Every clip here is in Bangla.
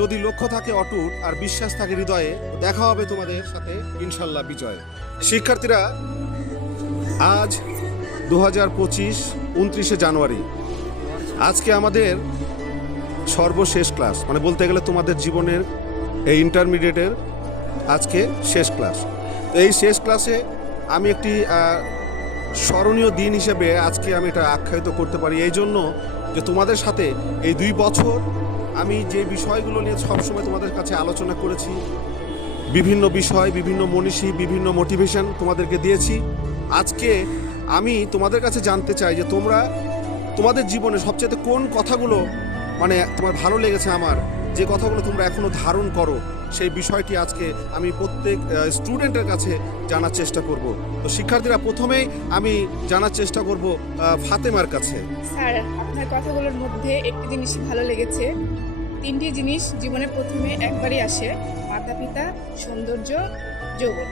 যদি লক্ষ্য থাকে অটুট আর বিশ্বাস থাকে হৃদয়ে, দেখা হবে তোমাদের সাথে ইনশাল্লাহ বিজয়। শিক্ষার্থীরা, আজ 2025 29শে জানুয়ারি, আজকে আমাদের সর্বশেষ ক্লাস, মানে বলতে গেলে তোমাদের জীবনের এই ইন্টারমিডিয়েটের আজকে শেষ ক্লাস। তো এই শেষ ক্লাসে আমি একটি স্মরণীয় দিন হিসেবে আজকে আমি এটা আখ্যায়িত করতে পারি, এই জন্য যে তোমাদের সাথে এই 2 বছর আমি যে বিষয়গুলো নিয়ে সবসময় তোমাদের কাছে আলোচনা করেছি, বিভিন্ন বিষয়, বিভিন্ন মনীষী, বিভিন্ন মোটিভেশন তোমাদেরকে দিয়েছি। আজকে আমি তোমাদের কাছে জানতে চাই যে তোমরা তোমাদের জীবনে সবচেয়ে কোন কথাগুলো মানে তোমার ভালো লেগেছে, আমার যে কথাগুলো তোমরা এখনো ধারণ করো, সেই বিষয়টি আজকে আমি প্রত্যেক স্টুডেন্টের কাছে জানার চেষ্টা করব। তো শিক্ষার্থীরা, প্রথমেই আমি জানার চেষ্টা করব ফাতেমার কাছে। স্যার, আপনার কথাগুলোর মধ্যে একটি জিনিসই ভালো লেগেছে। 3টি জিনিস জীবনে প্রথমে একবারই আসে: মাতা পিতা, সৌন্দর্য, যৌবন।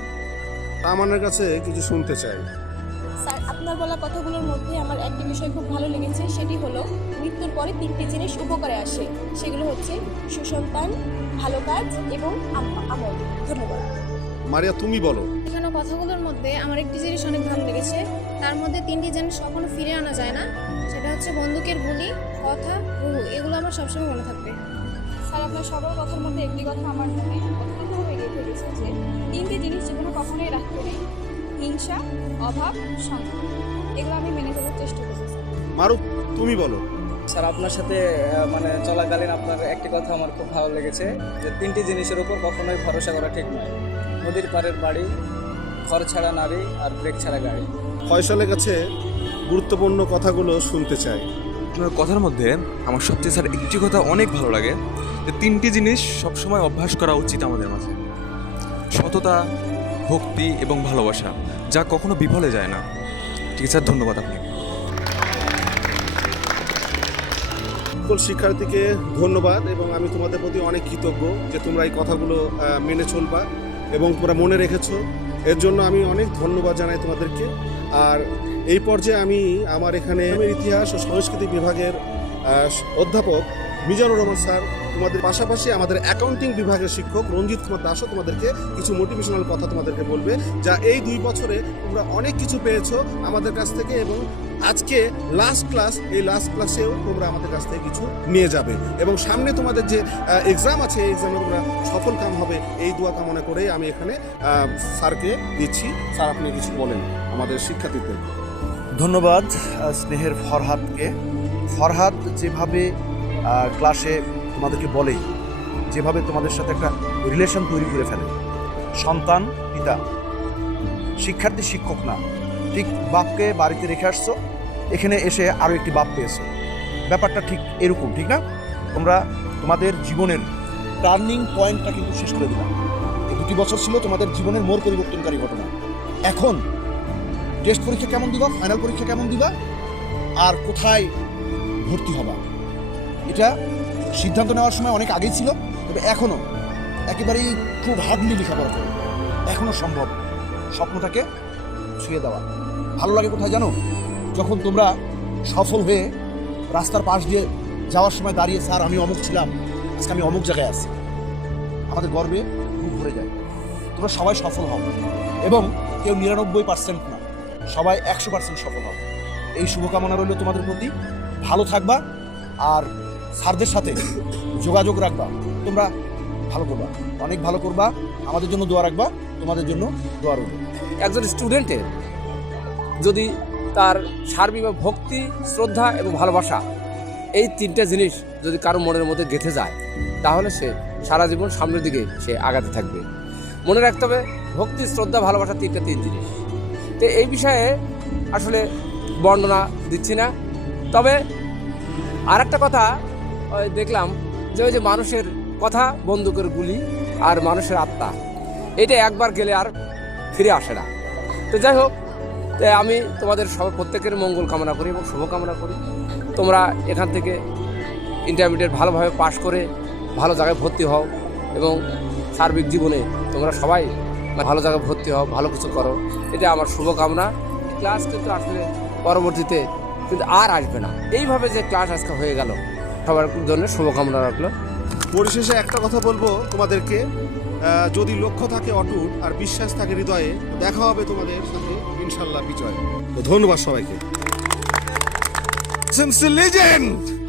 আমার কাছে কিছু শুনতে চাই। স্যার, আপনার বলা কথাগুলোর মধ্যে আমার একটি বিষয় খুব ভালো লেগেছে, সেটি হলো মৃত্যুর পরে 3টি জিনিস উপকারে আসে। সেগুলো হচ্ছে সুসন্তান, ভালো কাজ এবং আমল। ধন্যবাদ। মারিয়া, তুমি বলো। এখানে কথাগুলোর মধ্যে আমার একটি জিনিস অনেক ভালো লেগেছে। তার মধ্যে 3টি জিনিস কখনো ফিরে আনা যায় না। সেটা হচ্ছে বন্দুকের গুলি, কথা, রুহু। এগুলো আমার সবসময় মনে থাকবে। স্যার, আপনার সবার কথার মধ্যে একটি কথা আমার মনে অত্যন্তভাবে গেঁথে গেছে, যে 3টি জিনিস জীবনে কখনোই রাখতে নেই: হিংসা, অভাব, সংকট। এগুলো আমি মেনে চলার চেষ্টা করছি। মারুফ, তুমি বলো। স্যার, আপনার সাথে চলাকালীন আপনার একটি কথা আমার খুব ভালো লেগেছে, যে 3টি জিনিসের উপর কখনোই ভরসা করা ঠিক নয়: নদীর পাড়ের বাড়ি, ঘর ছাড়া নারী, আর ব্রেক ছাড়া গাড়ি। ফয়সালের কাছে গুরুত্বপূর্ণ কথাগুলো শুনতে চাই। আপনার কথার মধ্যে আমার সবচেয়ে স্যার একটি কথা অনেক ভালো লাগে, যে 3টি জিনিস সবসময় অভ্যাস করা উচিত আমাদের মাঝে: সততা, ভক্তি এবং ভালোবাসা, যা কখনো বিফলে যায় না। ঠিক আছে স্যার, ধন্যবাদ আপনাকে। সকল শিক্ষার্থীকে ধন্যবাদ, এবং আমি তোমাদের প্রতি অনেক কৃতজ্ঞ যে তোমরা এই কথাগুলো মেনে চলবা এবং তোমরা মনে রেখেছো। এর জন্য আমি অনেক ধন্যবাদ জানাই তোমাদেরকে। আর এই পর্যায়ে আমি আমার এখানে ইতিহাস ও সংস্কৃতি বিভাগের অধ্যাপক মিজানুর রহমান স্যার, তোমাদের পাশাপাশি আমাদের অ্যাকাউন্টিং বিভাগের শিক্ষক রঞ্জিত কুমার দাসও তোমাদেরকে কিছু মোটিভেশনাল কথা তোমাদেরকে বলবে, যা এই 2 বছরে তোমরা অনেক কিছু পেয়েছো আমাদের কাছ থেকে, এবং আজকে লাস্ট ক্লাস, এই লাস্ট ক্লাসেও তোমরা আমাদের কাছ থেকে কিছু নিয়ে যাবে, এবং সামনে তোমাদের যে এক্সাম আছে, এই এক্সামে তোমরা সফল কাম হবে, এই দোয়া কামনা করে আমি এখানে স্যারকে দিচ্ছি। স্যার, আপনি কিছু বলেন আমাদের শিক্ষার্থীদের। ধন্যবাদ স্নেহের ফরহাদকে। ফরহাদ যেভাবে ক্লাসে তোমাদেরকে বলে, যেভাবে তোমাদের সাথে একটা রিলেশন তৈরি করে ফেলে, সন্তান পিতা, শিক্ষার্থী শিক্ষক না, ঠিক বাপকে বাড়িতে রেখে আসছো, এখানে এসে আরও একটি বাপ পেয়েছো, ব্যাপারটা ঠিক এরকম, ঠিক না? তোমরা তোমাদের জীবনের টার্নিং পয়েন্টটা কিন্তু শেষ করে দিলাম। এই 2টি বছর ছিল তোমাদের জীবনের মোড় পরিবর্তনকারী ঘটনা। এখন টেস্ট পরীক্ষা কেমন দিবা, ফাইনাল পরীক্ষা কেমন দিবা, আর কোথায় ভর্তি হবা, এটা সিদ্ধান্ত নেওয়ার সময় অনেক আগেই ছিল, তবে এখনও একেবারেই খুব হার্ডলি লেখাপড়া করো, এখনও সম্ভব স্বপ্নটাকে ছুঁয়ে দেওয়া। ভালো লাগে কোথায় জানো? যখন তোমরা সফল হয়ে রাস্তার পাশ দিয়ে যাওয়ার সময় দাঁড়িয়ে, স্যার আমি অমুক ছিলাম, আজকে আমি অমুক জায়গায় আছি, আমাদের গর্বে বুক ভরে যায়। তোমরা সবাই সফল হও, এবং কেউ 99% না, সবাই 100% সফল হও। এই শুভকামনা রইল তোমাদের প্রতি। ভালো থাকবা, আর স্যারদের সাথে যোগাযোগ রাখবা। তোমরা ভালো করবা, অনেক ভালো করবা, আমাদের জন্য দোয়া রাখবা, তোমাদের জন্য দোয়া রইল। একজন স্টুডেন্টের যদি তার সার্বিক ভক্তি, শ্রদ্ধা এবং ভালোবাসা, এই 3টা জিনিস যদি কারো মনের মধ্যে গেঁথে যায়, তাহলে সে সারা জীবন সামনের দিকে সে আগাতে থাকবে। মনে রাখতে হবে, ভক্তি, শ্রদ্ধা, ভালোবাসা 3 জিনিস। তো এই বিষয়ে আসলে বর্ণনা দিচ্ছি না, তবে আর একটা কথা দেখলাম, যে ওই যে মানুষের কথা, বন্দুকের গুলি, আর মানুষের আত্মা, এটা একবার গেলে আর ফিরে আসে না। তো যাই হোক, আমি তোমাদের প্রত্যেকের মঙ্গল কামনা করি এবং শুভকামনা করি। তোমরা এখান থেকে ইন্টারমিডিয়েট ভালোভাবে পাশ করে ভালো জায়গায় ভর্তি হও, এবং সার্বিক জীবনে তোমরা সবাই ভালো জায়গায় ভর্তি হও, ভালো কিছু করো, এটা আমার শুভকামনা। ক্লাস কিন্তু আসলে পরবর্তীতে কিন্তু আর আসবে না। এইভাবে যে ক্লাস আজকে হয়ে গেল, সবার জন্য শুভকামনা রাখলো। পরিশেষে একটা কথা বলবো তোমাদেরকে, যদি লক্ষ্য থাকে অটুট আর বিশ্বাস থাকে হৃদয়ে, তো দেখা হবে তোমাদের সাথে ইনশাল্লাহ বিজয়। তো ধন্যবাদ সবাইকে। লিজেন্ড।